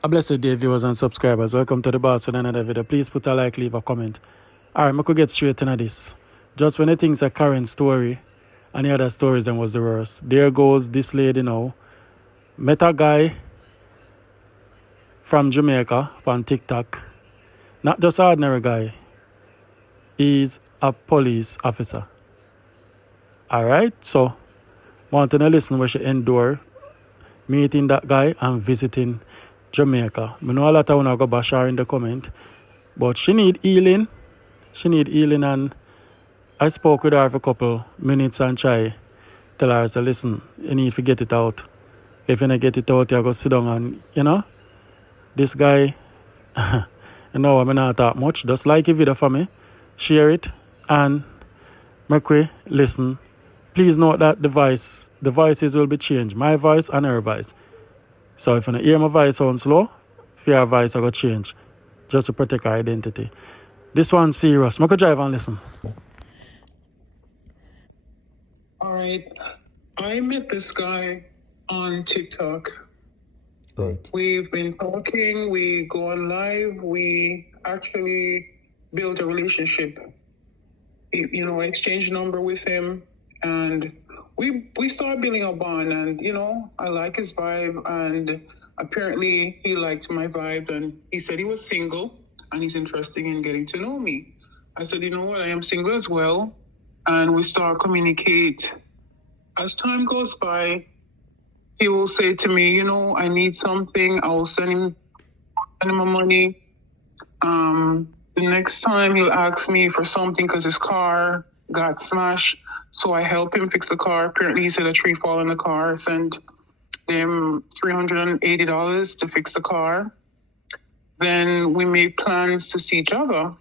A blessed day, viewers and subscribers. Welcome to the boss with another video. Please put a like, leave a comment. Alright, I could get straight into this. Just when I think it's a current story, and the other stories then was the worst. There goes this lady now. Met a guy from Jamaica on TikTok. Not just an ordinary guy. He's a police officer. Alright, so want to listen where she endure meeting that guy and visiting Jamaica. I know a lot of you go bash her in the comment, but she need healing. She need healing, and I spoke with her for a couple minutes and try tell her, so listen, you need to get it out. If you don't get it out, you go sit down and, this guy, I'm not talk much. Just like a video for me, share it, and make we listen. Please note that the voices will be changed. My voice and her voice. So if you hear my voice sound slow, your voice will change. Just to protect our identity. This one's serious. Make a drive and listen. Alright. I met this guy on TikTok. Right. We've been talking, we go on live, we actually built a relationship. I exchanged number with him, and we started building a bond, and I like his vibe, and apparently he liked my vibe, and he said he was single and he's interested in getting to know me. I said, you know what, I am single as well, and we start communicate. As time goes by, he will say to me, I need something, I will send him my money. The next time he'll ask me for something because his car got smashed. So I help him fix the car. Apparently he said a tree fall in the car. I sent him $380 to fix the car. Then we made plans to see each other.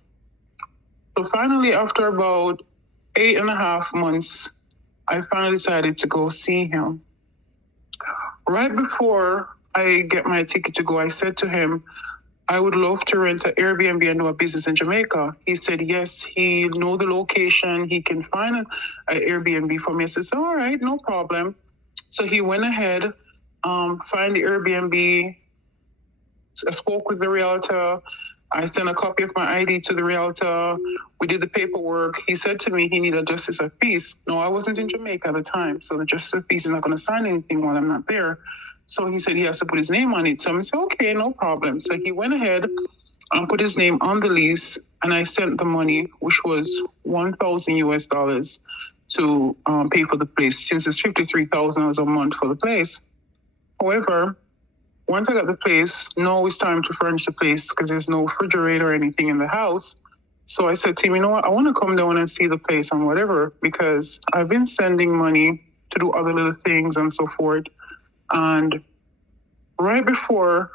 So finally, after about 8.5 months, I finally decided to go see him. Right before I get my ticket to go, I said to him, I would love to rent an Airbnb and do a business in Jamaica. He said, yes, he know the location. He can find an Airbnb for me. I said, all right, no problem. So he went ahead, find the Airbnb. I spoke with the realtor. I sent a copy of my ID to the realtor. We did the paperwork. He said to me he needed a justice of peace. No, I wasn't in Jamaica at the time, so the justice of peace is not going to sign anything while I'm not there. So he said he has to put his name on it. So I said, okay, no problem. So he went ahead and put his name on the lease, and I sent the money, which was $1,000 to pay for the place, since it's $53,000 a month for the place. However, once I got the place, now it's time to furnish the place because there's no refrigerator or anything in the house. So I said to him, you know what, I want to come down and see the place and whatever, because I've been sending money to do other little things and so forth. And right before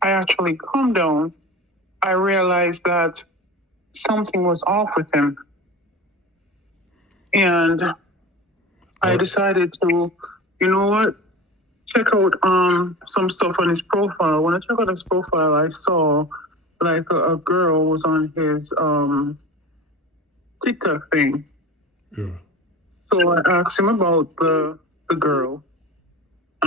I actually come down, I realized that something was off with him. And I decided to, check out some stuff on his profile. When I checked out his profile, I saw like a girl was on his TikTok thing. Yeah. So I asked him about the girl.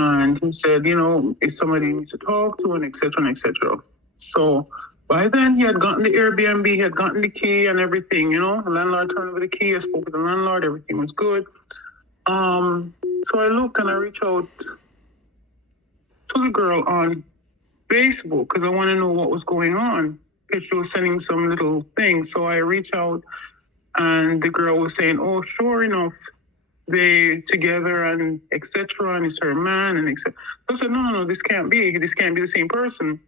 And he said, if somebody needs to talk to, and et cetera, and et cetera. So by then he had gotten the Airbnb, he had gotten the key and everything, the landlord turned over the key. I spoke with the landlord, everything was good. So I look and I reach out to the girl on Facebook because I want to know what was going on. Because she was sending some little thing. So I reach out and the girl was saying, oh, sure enough, they together and etc. and it's her man and etc. So I said, no, this can't be the same person.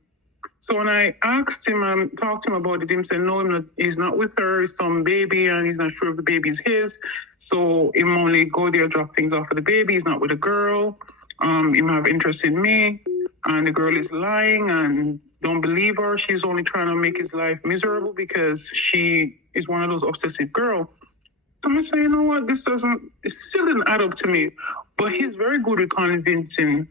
So when I asked him and talked to him about it, he said, no, he's not with her, it's some baby and he's not sure if the baby's his. So him only go there, drop things off for the baby, he's not with a girl. Him have interest in me, and the girl is lying and don't believe her. She's only trying to make his life miserable because she is one of those obsessive girls. So I'm saying, you know what, it still didn't add up to me. But he's very good at convincing.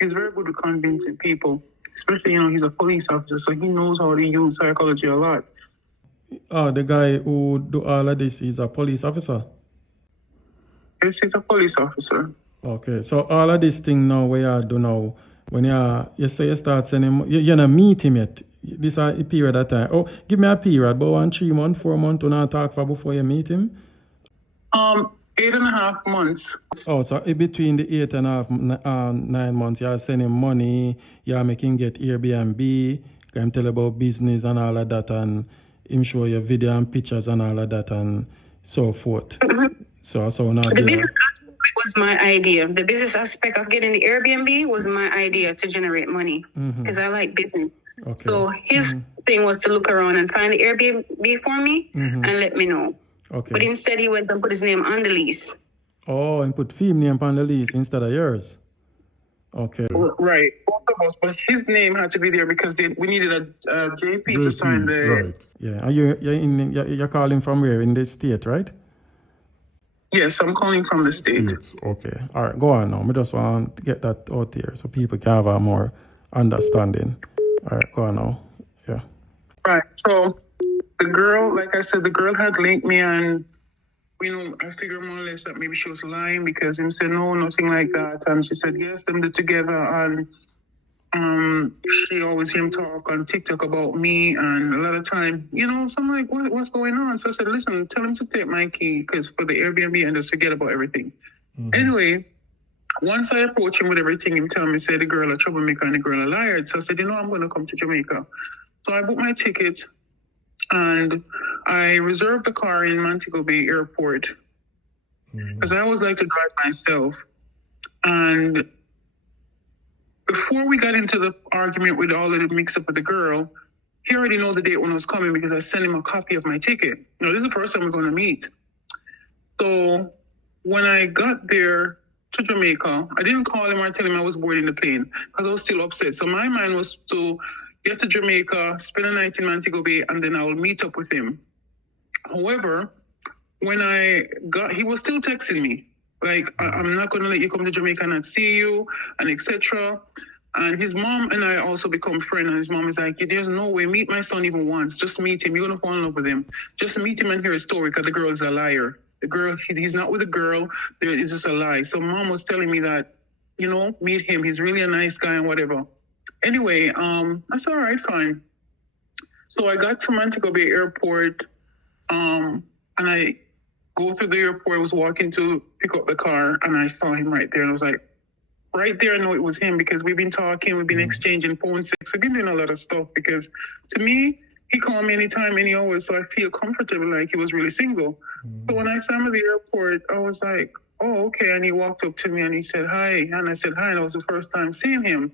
He's very good at convincing people, especially, he's a police officer, so he knows how to use psychology a lot. Oh, the guy who do all of this is a police officer? Yes, he's a police officer. Okay, so all of this thing now where you do now, When you say you start sending, you not meet him yet. This is a period of time. Oh, give me a period, but 1 3 months, 4 months to not talk for before you meet him. 8.5 months. Oh, so in between the 9 months, you're sending money, you're making get Airbnb, can tell about business and all of that, and him show you video and pictures and all of that and so forth. So not The business aspect was my idea. The business aspect of getting the Airbnb was my idea to generate money because I like business. Okay. So his thing was to look around and find the Airbnb for me and let me know. Okay. But instead, he went and put his name on the lease. Oh, and put film name on the lease instead of yours. Okay. Right, both of us, but his name had to be there because we needed a JP to sign the. Right. Yeah, and you're calling from where in the state, right? Yes, I'm calling from the state. Okay. All right, go on now. I just want to get that out there so people can have a more understanding. All right, go on now. Yeah. Right. So the girl, like I said, the girl had linked me, and I figured more or less that maybe she was lying because him said no, nothing like that, and she said yes, them did together, and she always hear him talk on TikTok about me, and a lot of time, so I'm like, what's going on? So I said, listen, tell him to take my key because for the Airbnb and just forget about everything. Anyway, once I approached him with everything, him tell me, say the girl a troublemaker and the girl a liar. So I said, I'm going to come to Jamaica. So I booked my ticket and I reserved a car in Montego Bay Airport because I always like to drive myself. And before we got into the argument with all of the mix-up with the girl, he already know the date when I was coming because I sent him a copy of my ticket. This is the first time we're going to meet. So when I got there to Jamaica, I didn't call him or tell him I was boarding the plane because I was still upset. So my mind was to get to Jamaica, spend a night in Montego Bay, and then I will meet up with him. However, when he was still texting me. Like, I'm not going to let you come to Jamaica and not see you, and etc. And his mom and I also become friends. And his mom is like, there's no way. Meet my son even once. Just meet him. You're going to fall in love with him. Just meet him and hear his story because the girl is a liar. The girl, he's not with a girl. There is just a lie. So mom was telling me that, meet him. He's really a nice guy and whatever. Anyway, I said, all right, fine. So I got to Montego Bay Airport, and I go through the airport, I was walking to pick up the car, and I saw him right there. And I was like, right there, I know it was him because we've been talking, we've been exchanging phone sex, we've been doing a lot of stuff because to me, he called me anytime, any hour, so I feel comfortable like he was really single. So when I saw him at the airport, I was like, oh, okay. And he walked up to me and he said, hi. And I said, hi. And it was the first time seeing him.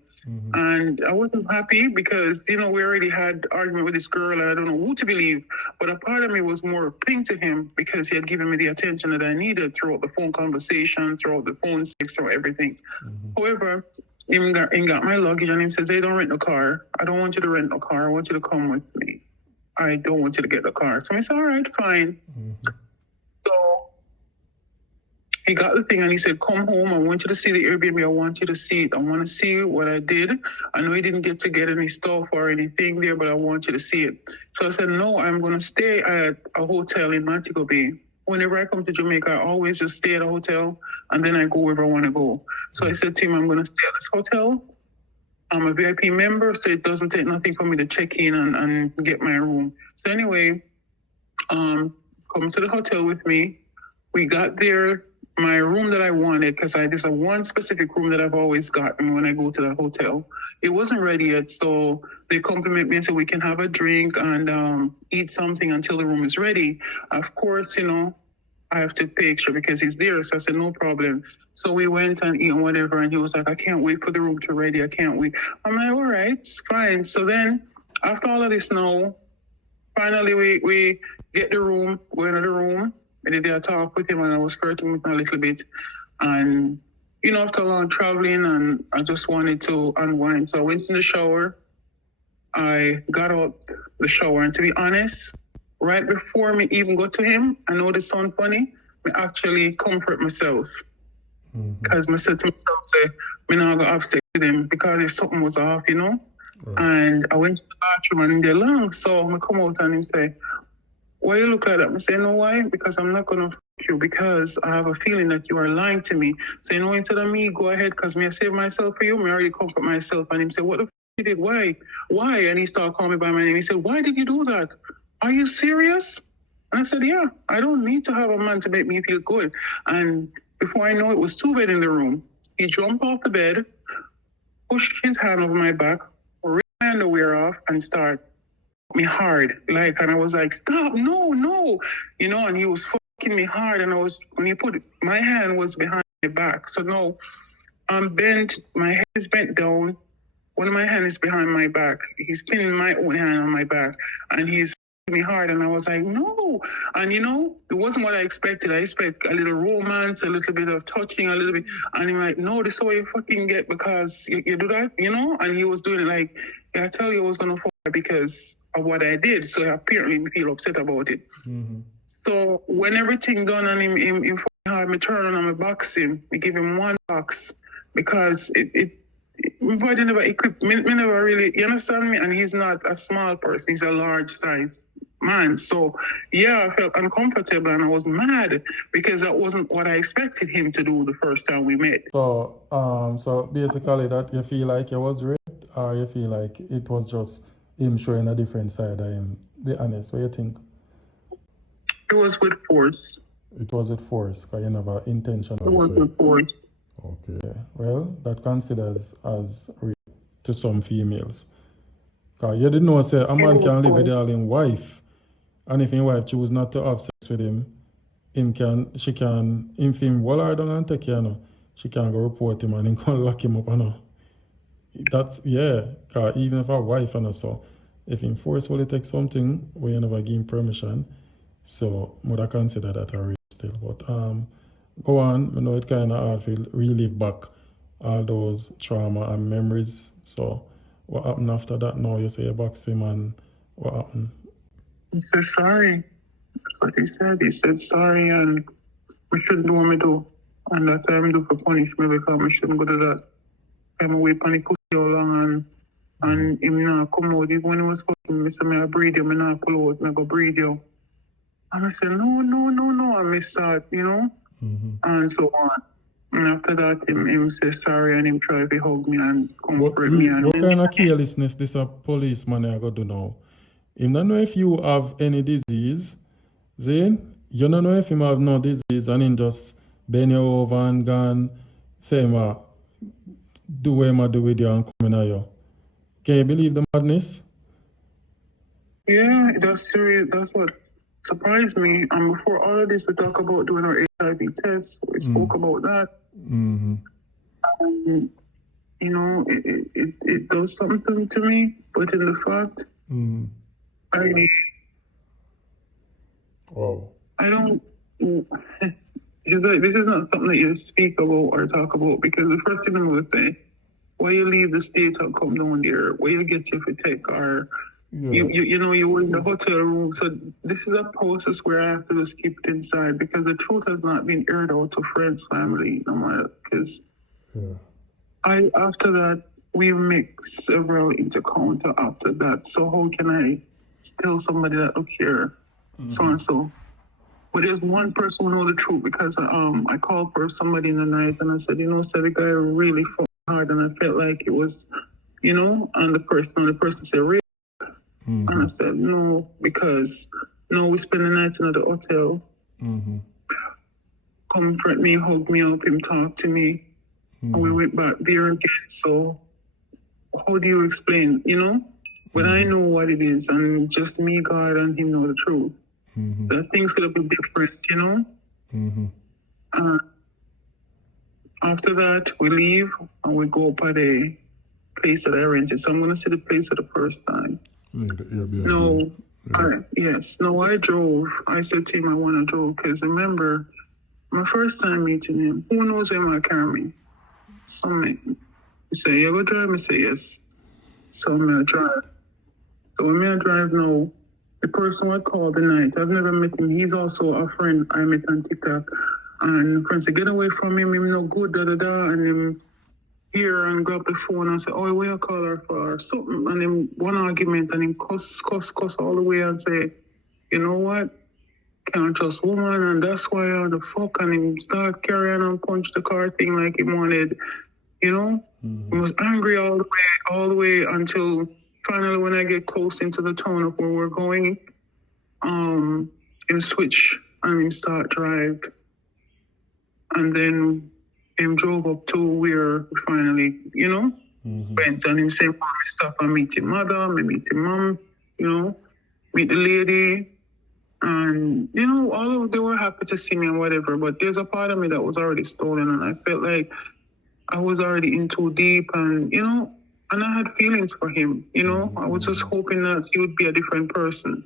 And I wasn't happy because, we already had argument with this girl and I don't know who to believe. But a part of me was more ping to him because he had given me the attention that I needed throughout the phone conversation, throughout the phone sex, throughout everything. However, he got my luggage and he says, hey, don't rent no car. I don't want you to rent no car. I want you to come with me. I don't want you to get the car. So I said, all right, fine. So he got the thing and he said, come home. I want you to see the Airbnb. I want you to see it. I want to see what I did. I know you didn't get to get any stuff or anything there, but I want you to see it. So I said, no, I'm going to stay at a hotel in Montego Bay. Whenever I come to Jamaica, I always just stay at a hotel and then I go wherever I want to go. So I said to him, I'm going to stay at this hotel. I'm a VIP member, so it doesn't take nothing for me to check in and get my room. So anyway, come to the hotel with me. We got there. My room that I wanted, because there's a one specific room that I've always gotten when I go to the hotel. It wasn't ready yet, so they compliment me and said we can have a drink and eat something until the room is ready. Of course, I have to pay extra because he's there. So I said, no problem. So we went and eat and whatever, and he was like, I can't wait for the room to ready. I can't wait. I'm like, all right, it's fine. So then after all of this now, finally we get the room, go into the room. I did a talk with him and I was flirting with him a little bit. And, after a long traveling and I just wanted to unwind. So I went in the shower. I got out the shower. And to be honest, right before me even go to him, I know this sounds funny, I actually comfort myself. Because I said to myself, say, I'm not going to have sex with him because if something was off, Right. And I went to the bathroom and they're long. So I come out and he say, why you look like that? I say, no, why? Because I'm not going to you because I have a feeling that you are lying to me. So, instead of me, go ahead, because me I save myself for you, me already comfort myself. And him say, what the you did? Why? Why? And he started calling me by my name. He said, why did you do that? Are you serious? And I said, yeah, I don't need to have a man to make me feel good. And before I know it, was two beds in the room. He jumped off the bed, pushed his hand over my back, ripped my underwear off, and started me hard. And I was like, stop, no. And he was fucking me hard. And when he put my hand was behind my back. So no, I'm bent, my head is bent down. One of my hands is behind my back. He's pinning my own hand on my back. And he's me hard. And I was like, no. And it wasn't what I expected. I expect a little romance, a little bit of touching, a little bit. And I'm like, no, this is what you fucking get because you do that, And he was doing it like, yeah, I tell you I was going to fuck because of what I did. So apparently he feel upset about it. Mm-hmm. So when everything done and him hard, me turn on my box him. I give him one box because my body never equipped me never really, you understand me? And he's not a small person, he's a large size man. So yeah, I felt uncomfortable and I was mad because that wasn't what I expected him to do the first time we met. So basically that you feel like you was raped or you feel like it was just him showing a different side of him? Be honest, what do you think? It was with force. It was with force, because you never intentionally. It was with force. Okay. Well, that considers as rape to some females. Because you didn't know, say, a man can live with their wife, and if his wife choose not to have sex with him, she can, if him wall her down and take care, she can go report him and him can lock him up, That's, yeah, because even if a wife, so, if him forcefully take something where you never give him permission, so would I consider that a rape still. But go on, it kind of hard to relive back all those trauma and memories. So what happened after that now? You say you boxed him and what happened? He said sorry. That's what he said. He said sorry and we shouldn't do what we do. And that time do for punish me because we shouldn't go to that. I'm away on the pussy all long and him not come out. Even when he was fucking me, say me I breathe you, me not pull out, I go breathe you. And I said, no. And I start, and so on. And after that, him say sorry and him try to hug me and comfort me. And what kind of carelessness this a policeman I got to do now? Him don't know if you have any disease, Zane. You don't know if him have no disease and him just bend you over and gone, say, do what I do with you and come in at you. Can you believe the madness? Yeah, that's serious. That's what surprised me. And before all of this, we talk about doing our HIV test. We spoke about that. Mm-hmm. It does something to me. But in the fact, I don't. It's like this is not something that you speak about or talk about because the first thing I'm gonna say, why you leave the state and come down there? Where you get you for take or. Yeah. You were in the hotel room, so this is a process where I have to just keep it inside because the truth has not been aired out to friends, family, no matter. Because after that, we make several encounter after that. So how can I tell somebody that look here, so and so? But there's one person who know the truth because I called for somebody in the night and I said, said the guy really fought hard and I felt like it was, and the person said, really. And I said, no, because, we spend the night in the hotel. Comfort me, hug me up, him talk to me. And we went back there again. So how do you explain, But I know what it is. And just me, God, and him know the truth. That things could have been different, After that, we leave and we go up at a place that I rented. So I'm going to see the place for the first time. No, I drove. I said to him, I want to drove because remember, my first time meeting him, who knows where my car me? So me say, you go drive? I say, yes. So I'm going to drive. So when I drive now, the person I called the night, I've never met him. He's also a friend I met on TikTok. And friends say, get away from him, no good, and him here and grab the phone and say, oh, where you call her for something, and then one argument and him cuss all the way and say, you know what? can't trust woman, and that's why the fuck, and him start carrying and punch the car thing like he wanted, you know? He was angry all the way until finally when I get close into the town of where we're going, him switch and him start drive. And then him drove up to where we finally, you know, went, and him said, "Mom, me stop and meet your mother, me meet your mom, you know, meet the lady." And, you know, all of they were happy to see me and whatever, but there's a part of me that was already stolen, and I felt like I was already in too deep, and, you know, and I had feelings for him, you know. I was just hoping that he would be a different person.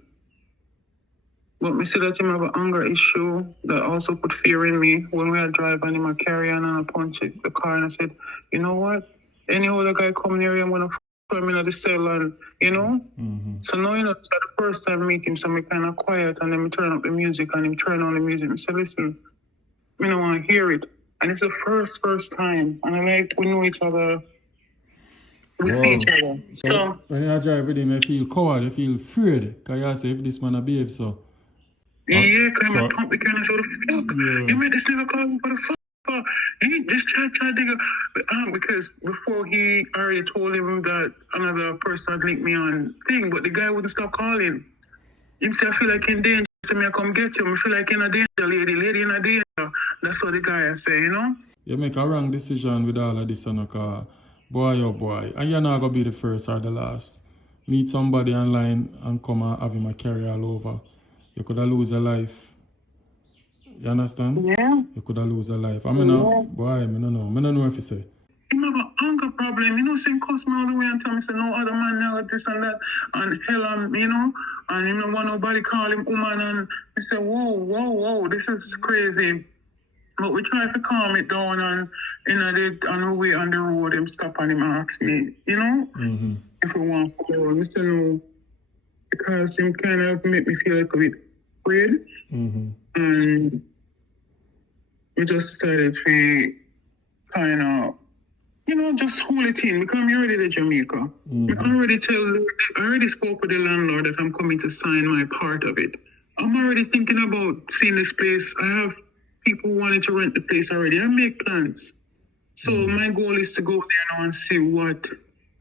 But me see that him have an anger issue that also put fear in me when we had drive and him a carry on and I punched the car, and I said, you know what? Any other guy come near you, I'm gonna him in the cell, and you know. So now, you know, it's the first time I meet him, so me kind of quiet, and then me turn up the music, and him turn on the music and say, listen, me don't want to hear it. And it's the first time, and I like we know each other. We see each other. So when you drive with him, I feel coward, I feel afraid. Because you say if this man a behave so. Yeah, because I'm a pump the kind of show the fuck. You made this nigga call me for the fuck. He just tried to because before he already told him that another person had linked me on thing, but the guy wouldn't stop calling. He said, I feel like in danger. So me I come get you. I feel like in a danger, lady in a danger. That's what the guy say, you know? You make a wrong decision with all of this, and boy, oh boy. And you're not going to be the first or the last. Meet somebody online and come and have him a carry all over. You could have lose your life. You understand? Yeah. You could have lose your life. I mean, boy, I don't know. I don't know if you say. He have an anger problem, you know, saying cuss me all the way and tell me say no other man now this and that and hell you know, and you don't want nobody call him woman, and he said, whoa, this is crazy. But we try to calm it down, and you know, on the way on the road him stop and him ask me, you know, if we want to go. I said no, because him kind of make me feel like a bit afraid. And we just decided to kind of, you know, just hold it in because I'm already to Jamaica. I already spoke with the landlord that I'm coming to sign my part of it. I'm already thinking about seeing this place. I have people wanting to rent the place already. I make plans. So my goal is to go there now and see what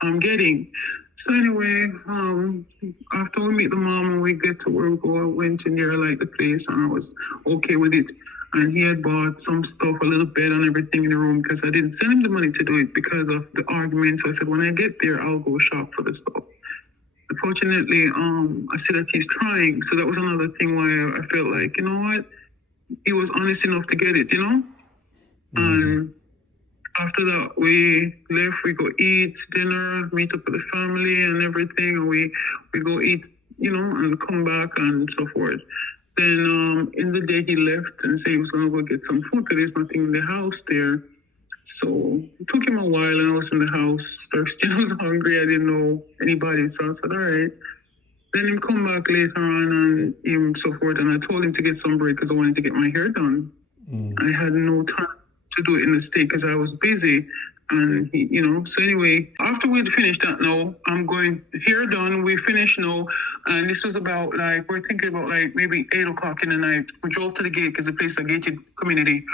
I'm getting. So anyway, after we meet the mom and we get to where we go, I went in there, I liked the place and I was okay with it. And he had bought some stuff, a little bed and everything in the room because I didn't send him the money to do it because of the argument. So I said, when I get there, I'll go shop for the stuff. Unfortunately, I see that he's trying. So that was another thing why I felt like, you know what? He was honest enough to get it, you know? And after that, we left, we go eat dinner, meet up with the family and everything, and we go eat, you know, and come back and so forth. Then in the day he left and said he was going to go get some food because there's nothing in the house there. So it took him a while and I was in the house thirsty. I was hungry. I didn't know anybody. So I said, all right. Then he come back later on and him so forth. And I told him to get some break because I wanted to get my hair done. I had no time to do it in the state because I was busy. And he, you know, so anyway, after we'd finished that now, I'm going hair done. We finished now. And this was about like, we're thinking about like maybe 8 o'clock in the night. We drove to the gate because the place is a gated community.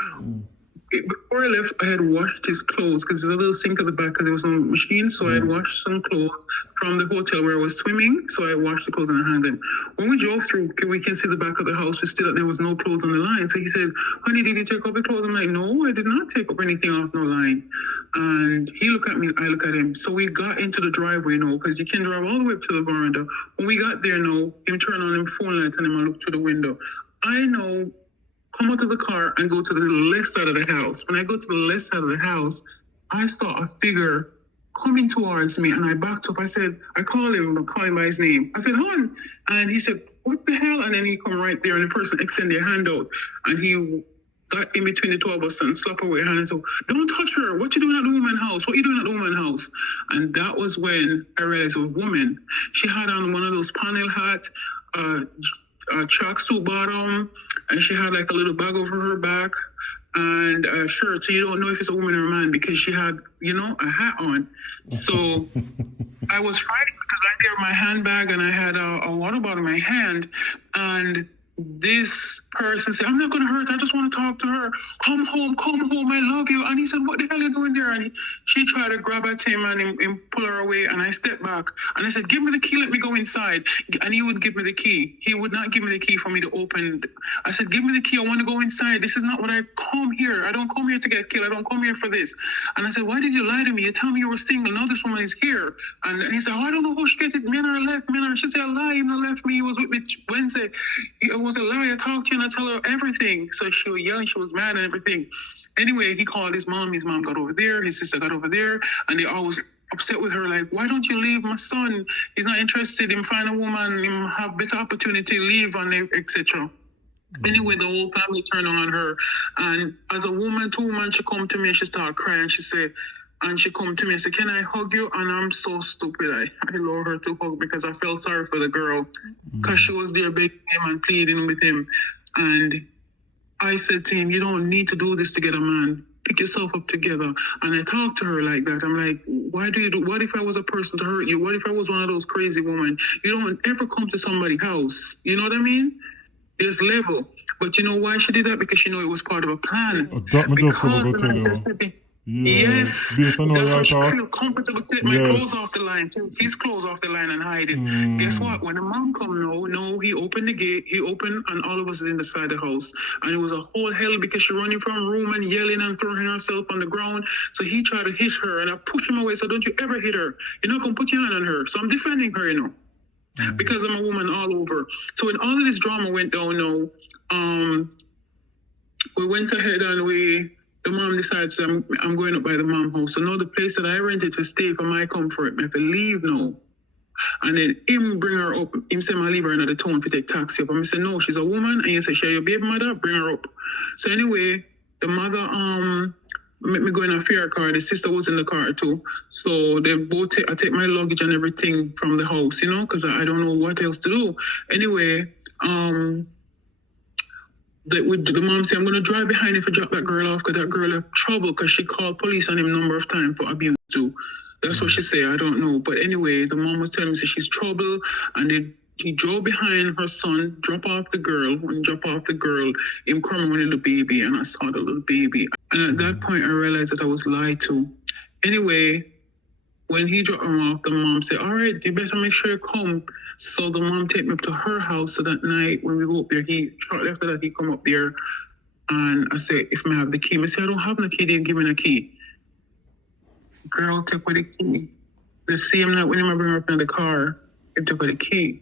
Before I left, I had washed his clothes because there's a little sink at the back because there was no machine. So I had washed some clothes from the hotel where I was swimming. So I washed the clothes and I hung them. When we drove through, we can see the back of the house. We still there was no clothes on the line. So he said, honey, did you take off the clothes? I'm like, no, I did not take up anything off no line. And he looked at me, I look at him. So we got into the driveway now because you can drive all the way up to the veranda. When we got there now, him turn on him phone light and him I look through the window. I know. Come out of the car and go to the left side of the house. When I go to the left side of the house, I saw a figure coming towards me and I backed up. I said, I called him by his name. I said, hon. And he said, what the hell? And then he come right there and the person extended their hand out and he got in between the two of us and slapped away her hand and said, don't touch her. What you doing at the woman's house? What you doing at the woman's house? And that was when I realized it was a woman. She had on one of those panel hats, a tracksuit bottom, and she had like a little bag over her back and a shirt. So you don't know if it's a woman or a man because she had, you know, a hat on. So I was frightened because I gave her my handbag and I had a water bottle in my hand. And this person said, I'm not going to hurt her. I just want to talk to her. Come home, I love you. And he said, what the hell are you doing there? And she tried to grab at him and pull her away. And I stepped back and I said, give me the key, let me go inside. And he would give me the key. He would not give me the key for me to open. I said, give me the key, I want to go inside. This is not what I come here. I don't come here to get killed. I don't come here for this. And I said, why did you lie to me? You tell me you were single. Now this woman is here. And he said, oh, I don't know how she get it. Men are left. She said, I lie. He left me. He was with me Wednesday. It was a lie. I talked to you and I tell her everything. So she was yelling. She was mad and everything. Anyway, he called his mom. His mom got over there. His sister got over there. And they always upset with her, like, why don't you leave my son? He's not interested in finding a woman, him have better opportunity, leave, and etc. Anyway, the whole family turned on her. And as a woman, she come to me and she started crying. She said, and she come to me and said, can I hug you? And I'm so stupid. I allowed her to hug because I felt sorry for the girl because she was there begging him and pleading with him. And I said to him, you don't need to do this together, man. Pick yourself up together. And I talked to her like that. I'm like, why do you do? What if I was a person to hurt you? What if I was one of those crazy women? You don't ever come to somebody's house. You know what I mean? There's level. But you know why she did that? Because she knew it was part of a plan. That me just Because gonna tell you. yes, based on that's how why you she talk. feel comfortable to take my clothes off the line, take his clothes off the line and hide it. Guess what? When the mom come no, he opened the gate, he opened and all of us is in the side of the house. And it was a whole hell because she running from room and yelling and throwing herself on the ground. So he tried to hit her and I pushed him away. So don't you ever hit her. You're not going to put your hand on her. So I'm defending her, you know, because I'm a woman all over. So when all of this drama went down we went ahead and the mom decides I'm going up by the mom house. So now the place that I rented to stay for my comfort, I have to leave now. And then him bring her up. Him say, I leave her another town to take taxi up. And I said, no, she's a woman. And he said, she's your baby mother, bring her up. So anyway, the mother made me go in a fear car. The sister was in the car too. So they both I take my luggage and everything from the house, you know, because I don't know what else to do. Anyway, the mom said, I'm going to drive behind if I drop that girl off because that girl had trouble because she called police on him a number of times for abuse too. That's what she said. I don't know. But anyway, the mom was telling me she's trouble and he drove behind her son, drop off the girl, him coming with a little baby and I saw the little baby. And at that point, I realized that I was lied to. Anyway, when he dropped him off, the mom said, all right, you better make sure you come. So the mom take me up to her house. So that night when we go up there, shortly after that, he come up there. And I said, if I have the key. I said, I don't have no key. They didn't give me the key. Girl took with the key. The same night when he bring her up in the car, he took with the key.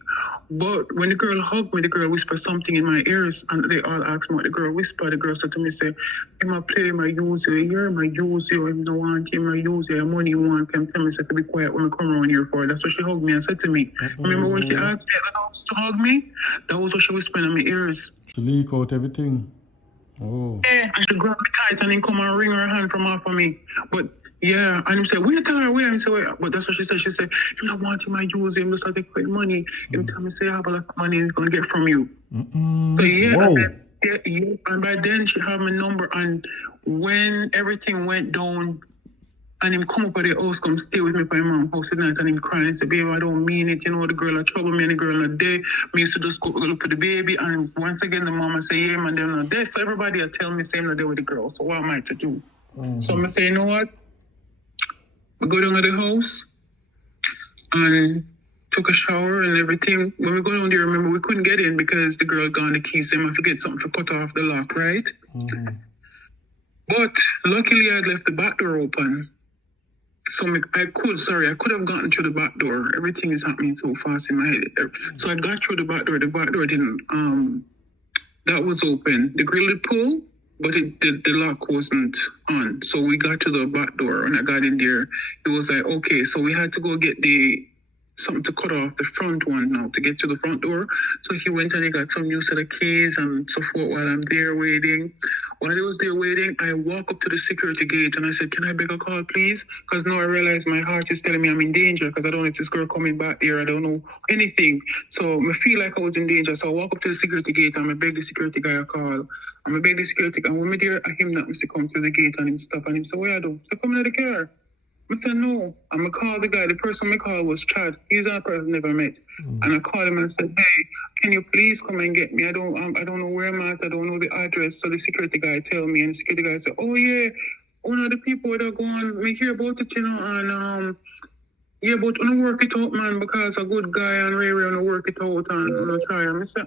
But when the girl hugged me, the girl whispered something in my ears. And they all asked me what the girl whispered. The girl said to me, say, I'm a play, I use you. Here, I use you. I don't want him, I use you. Money you want. Can tell me, say, to be quiet when I come around here for. That's what she hugged me and said to me. Remember when she asked me at the house to hug me? That was what she whispered in my ears. She leak out everything. Oh. Yeah, and she grabbed me tight and then come and wring her hand from off of me. But yeah, and he said, wait, tell her where. And he said, wait. But that's what she said. She said, you don't want him, I use him, just like they quit money. Every time he say, I have a lot of money he's going to get from you. So yeah, and by then she had my number. And when everything went down, and him come up at the house, come stay with me by my mom's house at night, and him crying and say, baby, I don't mean it. You know, the girl had trouble me and the girl not there. Me used to just go look at the baby. And once again, the mama say, yeah, man, they're not there. So everybody will tell me, same not there with the girl. So what am I to do? So I'm say, you know what? I go down to the house and took a shower and everything. When we go down there, remember, we couldn't get in because the girl gone the keys. They might forget something to cut off the lock, right? But luckily, I had left the back door open. So I could have gotten through the back door. Everything is happening so fast in my head. So I got through the back door. The back door didn't, that was open. The grill did pull, but the lock wasn't on. So we got to the back door and I got in there. It was like, okay, so we had to go get something to cut off the front one now to get to the front door. So he went and he got some new set of keys and so forth while I'm there waiting. While I was there waiting, I walk up to the security gate and I said, can I beg a call, please? Because now I realize my heart is telling me I'm in danger because I don't know if this girl coming back here. I don't know anything. So I feel like I was in danger. So I walk up to the security gate and I beg the security guy a call. And I beg the security guy. And when I there, I him not to come through the gate and him stop and him say, what I do? So come in the car. I said, no. I'm going to call the guy. The person I called was Chad. He's a person I never met. And I called him and said, hey, can you please come and get me? I don't know where I'm at. I don't know the address. So the security guy tell me. And the security guy said, oh, yeah. One of the people that are going, we hear about it, you know, and yeah, but I don't work it out, man, because a good guy and Ray Ray don't work it out and I try. And I said,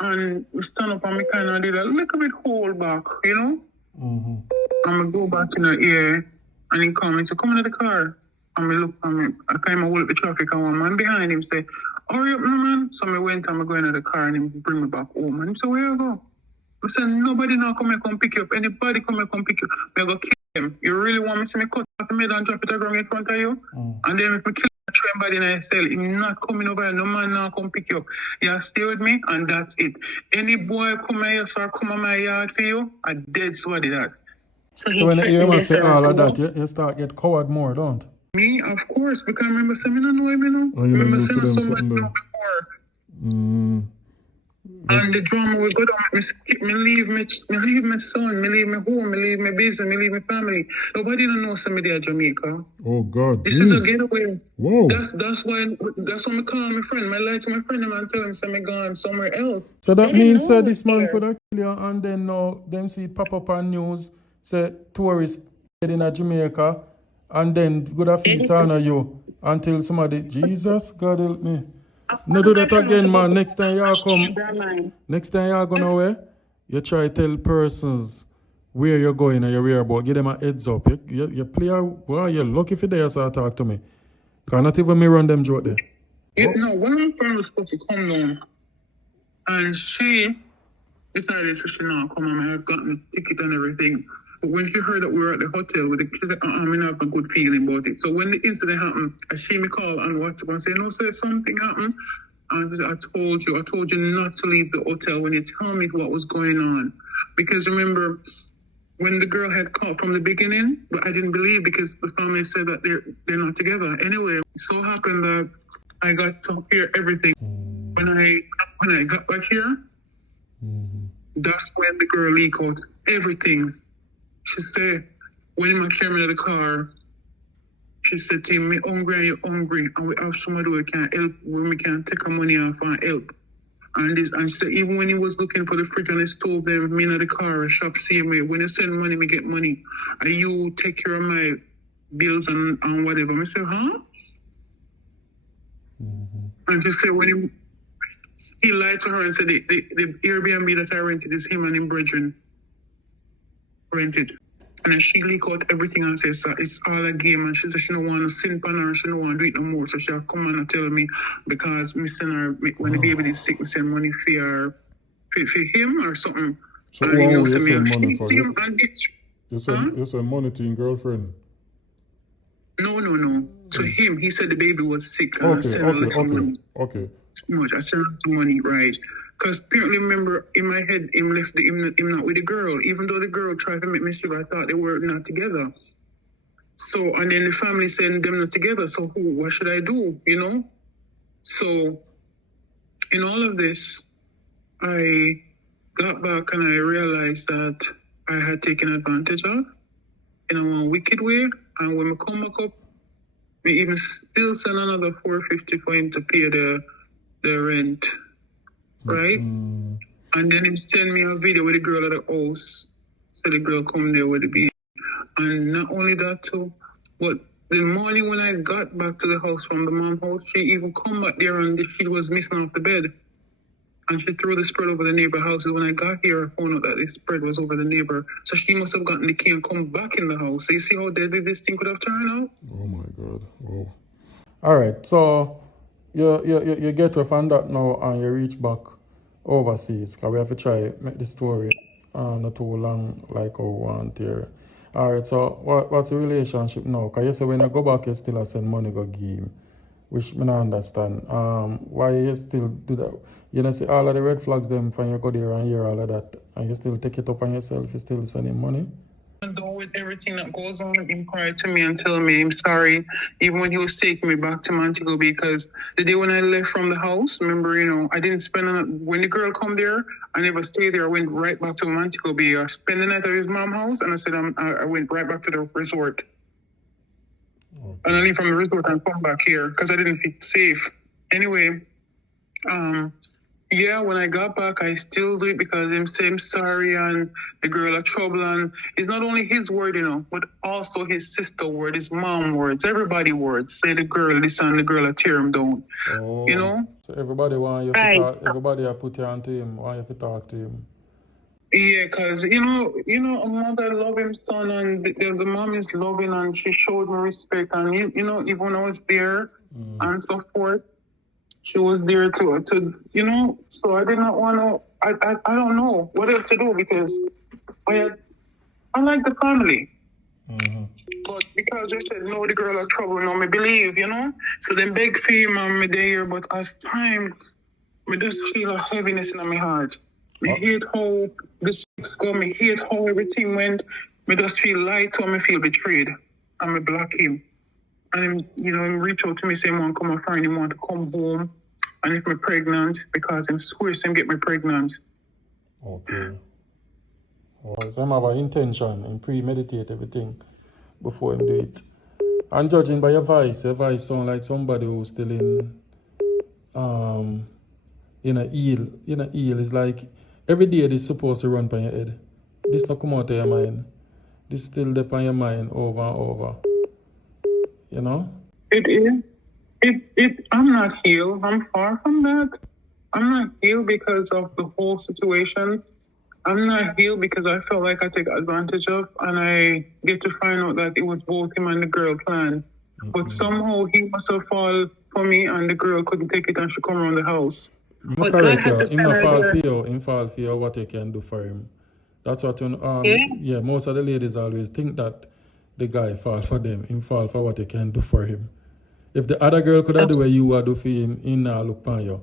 and we stand up and we kind of did a little bit hold back, you know? And we go back in the air and he come and say, come into the car. And we look and I kind of hold up the traffic and one man behind him say, hurry up, no, man. So I went and I go into the car and he bring me back home. And he said, where you go? I said, nobody now come and come pick you up. Anybody come and come pick you up. I go kill him. You really want me to see me cut off the middle and drop it around in front of you? And then if we kill somebody in a cell, him not coming over here. No man now come pick you up. You stay with me and that's it. Any boy come here or come on my yard for you, I dead sweaty that. So when you hear me say all of that, you start get coward more, don't? Me, of course, because I remember saying, I don't know him, you know. Oh, you remember used to saying them somebody something know before. But And the drama will go down, me skip, me leave my son, me leave my home, me leave my business, me leave my family. Nobody don't know somebody at Jamaica. oh God, This is a getaway. Whoa. That's why I call my friend. I lie to my friend and tell him I'm gone somewhere else. So that They means know this it's man there. could have killed you and then now them see it pop up on news, say tourists dead in a Jamaica, and then good have feel sorry you until somebody, Jesus, God help me. No do that again, man. Next time y'all come, next time y'all go nowhere, you try tell persons where you're going and your whereabouts. Give them a heads up. You play a, well, you're lucky if they start talk to me. Because not even me run them joke there. You know, one of my friends was supposed to come down, and she decided she should not come and I have gotten the ticket and everything. But when she heard that we were at the hotel with the kids, I didn't have a good feeling about it. So when the incident happened, she me call on WhatsApp and say, no, sir, something happened. And I told you not to leave the hotel when you tell me what was going on. Because remember, when the girl had called from the beginning, but I didn't believe because the family said that they're not together. Anyway, it so happened that I got to hear everything. When I got back here, that's when the girl leaked out everything. She said, when he came into the car, she said to him, me hungry and you hungry, and we have somebody who can help, when we can take our money off and help. And she said, even when he was looking for the fridge and the stove, them, me in the car, shop, see me, when you send money, me get money. And you take care of my bills and whatever. I said, huh? And she said, when he lied to her and said, the Airbnb that I rented is him and him brethren rented. And then she leak out everything and says it's all a game. And she said she don't want to sin on her, she don't want to do it no more. So she'll come and tell me because me send her, when the baby is sick, me send money for him or something. So and you send money for him you send money to your girlfriend? No. To him, he said the baby was sick. And Okay. Too much. I sent him the money, right? Because apparently, remember, in my head, him left him not with the girl. Even though the girl tried to make mischief, I thought they were not together. So, and then the family said them not together. So, what should I do, you know? So, in all of this, I got back and I realized that I had taken advantage of in a wicked way. And when I come back up, we even still send another $450 for him to pay the rent, right? And then him send me a video with the girl at the house. So the girl come there with the baby. And not only that too, but the morning when I got back to the house from the mom's house, she even come back there and she was missing off the bed. And she threw the spread over the neighbor houses. When I got here, I found out that the spread was over the neighbor. So she must have gotten the key and come back in the house. So you see how deadly this thing could have turned out? Oh my God. Oh. All right. So you get away from that now and you reach back overseas. Because we have to try make the story not too long like how we want here. All right. So what's the relationship now? Because you say when you go back, you still send money go give him. Which I don't understand. Why you still do that? You know, see all of the red flags them when you go there and hear all of that, and you still take it up on yourself, you still send him money? Though with everything that goes on, him cried to me and tell me I'm sorry, even when he was taking me back to Montego, because the day when I left from the house, remember, you know, I didn't spend when the girl come there, I never stayed there. I went right back to Montego Bay. I spent the night at his mom's house, and I said I went right back to the resort. And I leave from the resort and come back here because I didn't feel safe. Anyway, yeah, when I got back, I still do it because him say I'm sorry and the girl are trouble. And it's not only his word, but also his sister word, his mom words, everybody words. Say the girl this and the girl tear him down. Oh. So everybody want you to talk, everybody put you onto him, want you to talk to him. Yeah, because, a mother love him son and the mom is loving and she showed me respect. And, even when I was there and so forth, she was there to so I did not want to, I don't know what else to do because I like the family. But because they said, no, the girl are trouble, no, me believe, So then beg for him and me there, but as time, me just feel a heaviness in my heart. Me hate how the sex go, me hate how everything went. Me just feel light to me feel betrayed. And me block him. And him reach out to me saying, want to come and find him, want to come home. And if me pregnant, because him swears him get me pregnant. Okay. Well, some have an intention and premeditate everything before him do it. And judging by your voice sound like somebody who's still in a eel. In a eel is like every day this supposed to run by your head. This not come out of your mind. This still there on your mind over and over. It is. I'm not healed. I'm far from that. I'm not healed because of the whole situation. I'm not healed because I felt like I take advantage of and I get to find out that it was both him and the girl plan. But somehow he must have fall for me and the girl couldn't take it and she come around the house. But correct, him not fall for you. Him fall for you what you can do for him. That's what most of the ladies always think that the guy fall for them. Him fall for what you can do for him. If the other girl could have do what you would do for him, he not look on you.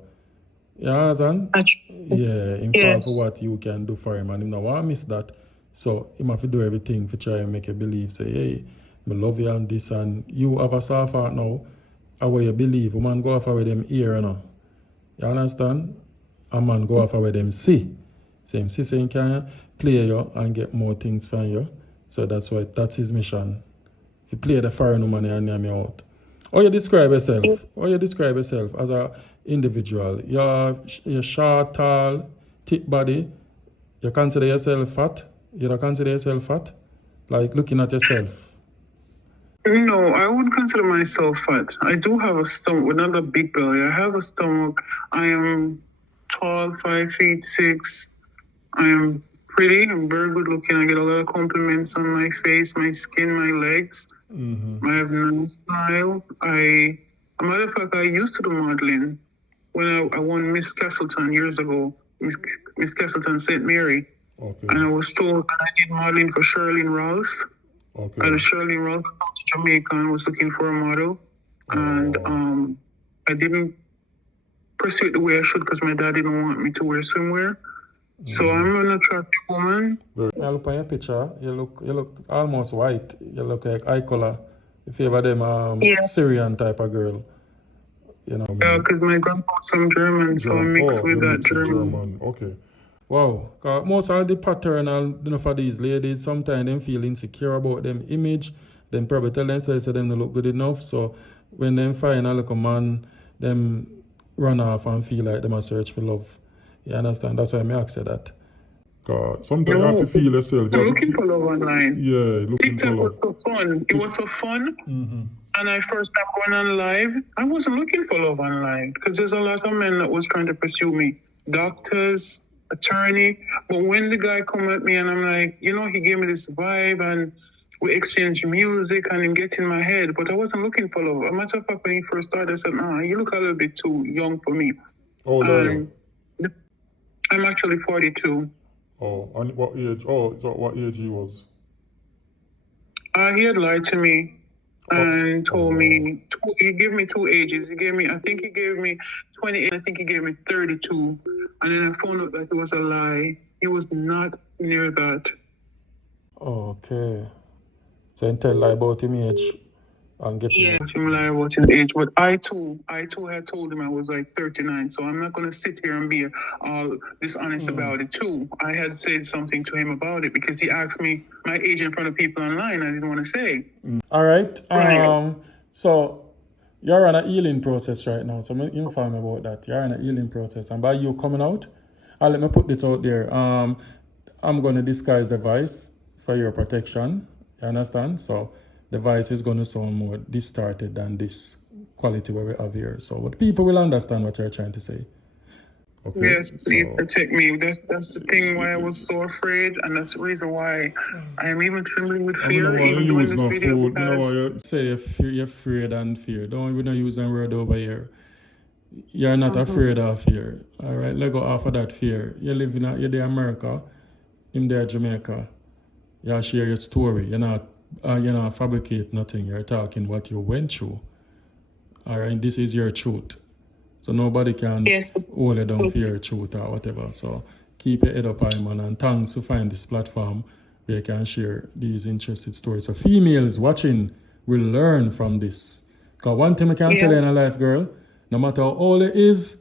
You understand? Yeah, him fall for what you can do for him and him not want to miss that. So him have to do everything to try and make you believe, say, hey, I love you and this and you have a soft heart now. How will you believe? A man go off with them ear, You understand? A man go off with them see. Same see saying can play you and get more things from you. So that's his mission. If you play the foreign woman and name you out. How you describe yourself? How you describe yourself as a individual? You're short, tall, thick body. You consider yourself fat? You don't consider yourself fat? Like looking at yourself? No, I wouldn't consider myself fat. I do have a stomach with not a big belly. I have a stomach. I am tall, 5'6". I am pretty. I'm very good looking. I get a lot of compliments on my face, my skin, my legs. I have nice smile. A matter of fact, I used to do modeling when I won Miss Castleton years ago. Miss Castleton St. Mary. Okay. And I was told that I did modeling for Shirley Ralph. Okay. And Shirley Ralph come to Jamaica and was looking for a model. And I didn't pursue it the way I should because my dad didn't want me to wear swimwear. So I'm an attractive woman. I look on your picture, you look almost white. You look like eye color. You favor them Syrian type of girl. Yeah, because my grandpa's from German, so I mixed with that German. Okay. Wow. Cause most of the pattern for these ladies, sometimes they feel insecure about them image. Then probably tell themselves that they don't look good enough. So when they find a little man, them run off and feel like they must search for love. You understand? That's why I ask you that. Sometimes you have to feel yourself. I'm looking for love online. Yeah, looking for love. TikTok was so fun. It was so fun. And I first time going on live, I wasn't looking for love online because there's a lot of men that was trying to pursue me. Doctors, attorney. But when the guy come at me and I'm like, he gave me this vibe and we exchanged music and him get in my head, but I wasn't looking for love. A matter of fact, when he first started, I said, you look a little bit too young for me. Oh, no. I'm actually 42. Oh, and what age? Oh, so what age he was? He had lied to me and told me, he gave me two ages. I think he gave me 28, I think he gave me 32. And then I found out that it was a lie. He was not near that. Okay. So he tell lie about him age and get him lie about his age. But I too had told him I was like 39. So I'm not going to sit here and be all dishonest about it too. I had said something to him about it because he asked me my age in front of people online. I didn't want to say. All right. So you're on a healing process right now. So me inform me about that. You're in a healing process. And by you coming out, let me put this out there. I'm going to disguise the voice for your protection. You understand? So the voice is going to sound more distorted than this quality where we have here. So but people will understand what you're trying to say. Okay. Yes, please So protect me. That's the thing why I was so afraid, and that's the reason why I am even trembling with I don't fear, want to even doing use this no video food. I don't because want to say you're afraid and fear. Don't even use that word over here. You're not afraid of fear. All right, let go off of that fear. You're there America, in there Jamaica. You share your story. You're not fabricate nothing. You're talking what you went through. All right, this is your truth. So nobody can hold you down for your truth or whatever. So keep your head up high, man. And thanks to find this platform where you can share these interesting stories. So females watching will learn from this. Because one thing I can tell you in a life, girl, no matter how old it is,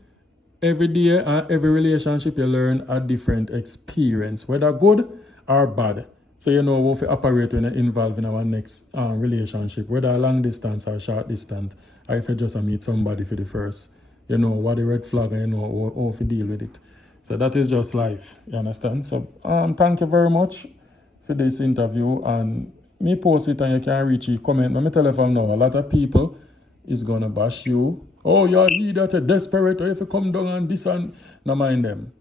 every day and every relationship you learn a different experience, whether good or bad. So you know how to operate when you're involved in our next relationship, whether long distance or short distance, or if you just meet somebody for the first. You know what the red flag and you know how to deal with it. So that is just life. You understand? So thank you very much for this interview. And me post it and you can reach it. Comment on my telephone now. A lot of people is gonna bash you. Oh, you're idiot, you're desperate, or if you come down and this and no mind them.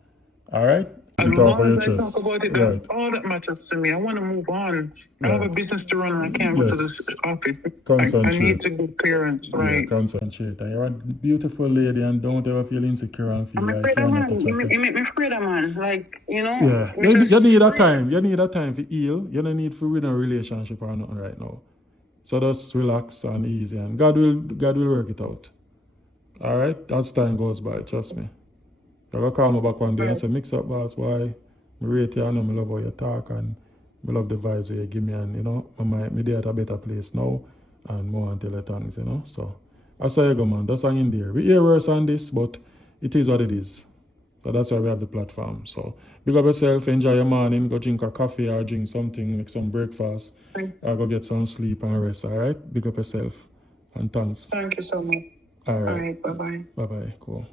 Alright? as long as I talk about it, that's all that matters to me. I want to move on. I have a business to run and I can't go to this office. I need to get clearance, right? Concentrate. And you're a beautiful lady and don't ever feel insecure and feel I'm like afraid you're of not man. You attractive. make me afraid of man. Like, you know? Yeah. You need a time. You need a time to heal. You don't need to win a relationship or nothing right now. So just relax and easy and God will work it out. Alright? As time goes by, trust me. I go call me back one day and say, mix up boss, why? I rate you and I love how you talk and I love the vibes that you give me and you know, I'm there at a better place now and more until the thanks, you know. So I say you go man, that's hang in there. We hear worse on this, but it is what it is. So that's why we have the platform. So big up yourself, enjoy your morning, go drink a coffee or drink something, make some breakfast, or go get some sleep and rest, alright? Big up yourself. And thanks. Thank you so much. Alright. All right, bye-bye. Bye-bye. Cool.